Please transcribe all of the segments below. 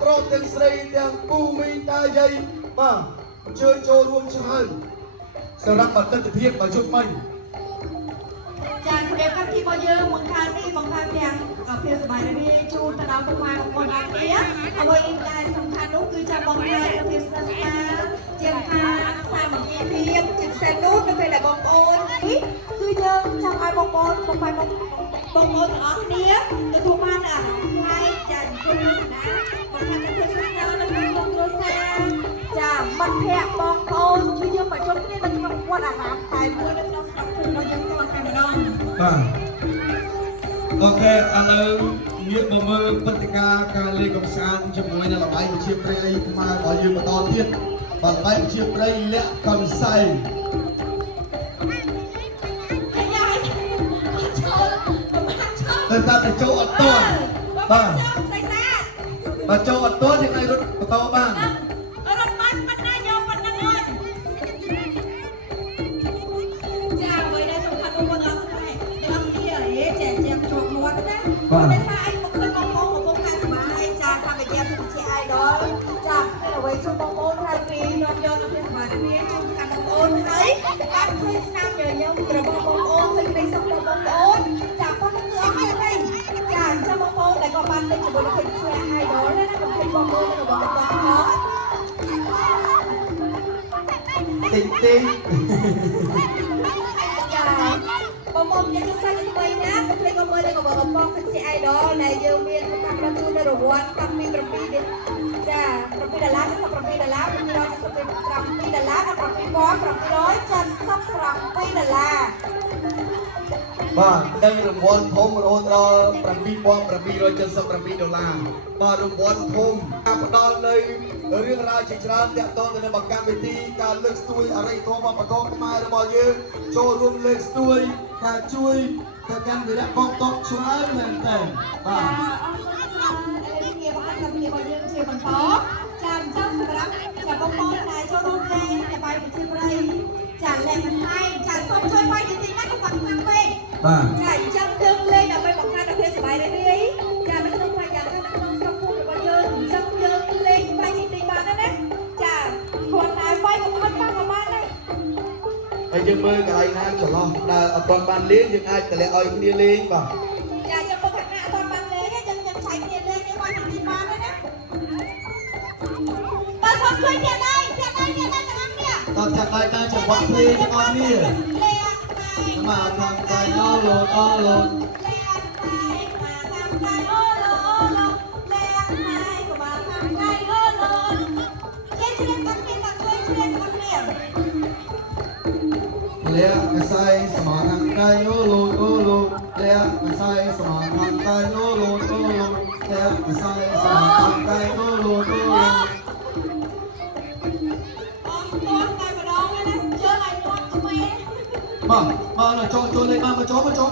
ប្រុសទាំងស្រីទាំងពូមីងតាយាយបាទអញ្ជើញចូលរួមច្រើនសម្រាប់បទិដ្ឋភាពបើជុំមិញចាសម្រាប់កម្មវិធីរបស់យើងបង្កើតនេះបង្កើតទាំងភាពសប្បាយរីករាយជូនទៅដល់ពុកម៉ែបងប្អូនអរគ្នាអ្វីដែលសំខាន់នោះគឺចាំបង្កើតភាពស្និទ្ធស្នាលជាថាសាមគ្គីភាពជាពិសេសនោះនៅពេលដែលបងប្អូននេះគឺយើងចង់ឲ្យបងប្អូនពុកម៉ែបងប្អូនទាំងអស់គ្នាទទួលបានអារម្មណ៍ប្លែកចាជួយស្នាបង្កើតភាពស្និទ្ធស្នាលនៅក្នុងគ្រួសារចាមិត្តភ័ក្តិបងប្អូនជួយយើងមកជុំគ្នានៅក្នុងវត្តអារាមតែមួយនៅក្នុងស្រុកភូមិរបស់យើងទាំងតែម្ដងបាទអូខេឥឡូវងាកមកមើលព្រឹត្តិការណ៍ការលេងកម្សាន្តជាមួយនឹងល្បែងប្រជាប្រិយខ្មែររបស់យើងបន្តទៀតបាទល្បែងប្រជាប្រិយលាក់កំសែងតែតែចូលអត់ទាន់បាទបើចូលអត់ទាន់យើងអាចរត់បន្តបានរត់បានប៉ុណ្ណាយកប៉ុណ្ណឹងហើយចាអ្វីដែលសំខាន់បំផុតដល់ថ្ងៃដល់គ្នាចែកជាជួបមាត់ណាដោយសារអីមកឃើញបងប្អូនកំពុងតែសប្បាយចាកម្មវិធីពិធី idol ចាអ្វីជួបបងប្អូនហើយពីនាំយកនៅភាពសប្បាយគ្នាជួបកាន់បងប្អូនហើយបានឃើញស្នាមញញឹមរបស់បងប្អូនឃើញក្តីសុខរបស់បងប្អូនចាប៉ុណ្ណឹងគឺអស់ហើយចាចាំបងប្អូនដែលក៏បានលេងជាមួយនឹងពិធី idol ណាកំពុងបងប្អូនរបស់បងប្អូនតិចតិចចាបងប្អូនយើងសួរថ្មីណាកុំភ្លេចកុំមើលរបស់បងប្អូនពិធី idol ដែលយើងមានការប្រជុំនៅរង្វាន់តាំងពី7ចា$7 $77 $277 $7,777បាទដឹងរង្វាន់ធំរហូតដល់$7,777បាទរង្វាន់ធំការផ្ដល់នៅរឿងរ៉ាវជាច្រើនទាក់ទងទៅនឹងកម្មវិធីការលើកស្ទួយអរិយធម៌វប្បធម៌ខ្មែររបស់យើងចូលរួមលើកស្ទួយការជួយទៅកាន់វីរៈកងទ័ពច្រើនមែនតើបាទងារបង្កើតកម្មវិធីរបស់យើងជាបន្តចាអញ្ចឹងសម្រាប់បងប្អូនដែលចូលរួមលេងតែបាយប្រជាប្រិយចាលេងមិនហើយចាសូមជួយបាយតិចណាកុំបាក់ខាងពេកបាទចាអញ្ចឹងយើងលេងដើម្បីបង្កើតភាពសប្បាយរីករាយចានៅក្នុងផ្នែកយ៉ាងណានៅក្នុងស្រុកភូមិរបស់យើងអញ្ចឹងយើងលេងបាយតិចបានណាចាគាត់តែបាយក៏មិនបានក៏បានដែរហើយយើងមើលកន្លែងណាចន្លោះដែលអត់ទាន់បានលេងយើងអាចតម្លាក់ឲ្យគ្នាលេងបាទចាយើងមើលខាងណាអត់ទាន់បានលេងយើងឆៃគ្នាលេងយើងបាយតិចបានណាបើសុំជួយទៀតដែរទាំងអស់គ្នាតើចាប់ដៃតាមចង្វាក់ភ្លេងទាំងអស់គ្នាស្មាខាងកាយអូឡូអូឡូលាក់កសែងស្មាខាងកាយអូឡូអូឡូលាក់កសែងស្មាខាងកាយអូឡូអូឡូលាក់កសែងស្មាខាងកាយអូឡូអូឡូមកចូលលេងមកចូលមកចូល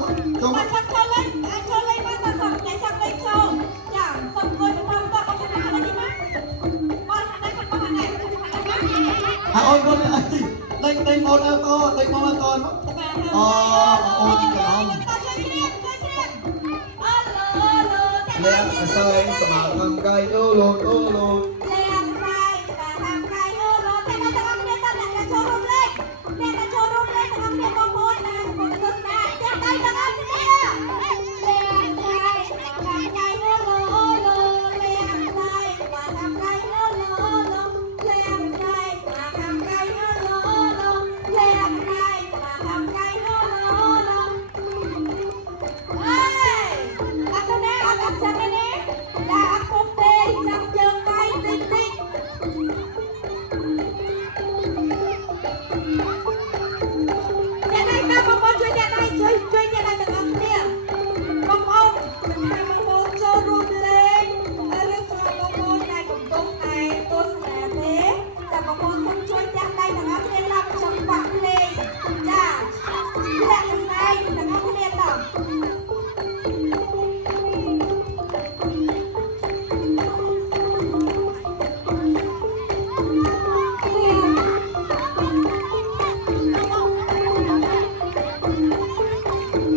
លេងមកតើសុំតែចាំលេងចូលចាសុំគួយទៅតាមតបខាងណានេះមកបងខាងណាអូនអូនលេងអូនអើក៏លេងមកតនអូអូទីកន្លងលាក់កសែងស្មាខាងកាយអូឡូអូឡូ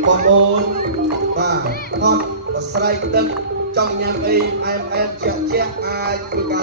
បងប្អូនបាទអត់ប្រស្រ័យទឹកច ចង់ញ៉ាំអីអែមជាក់អាចធ្វើការ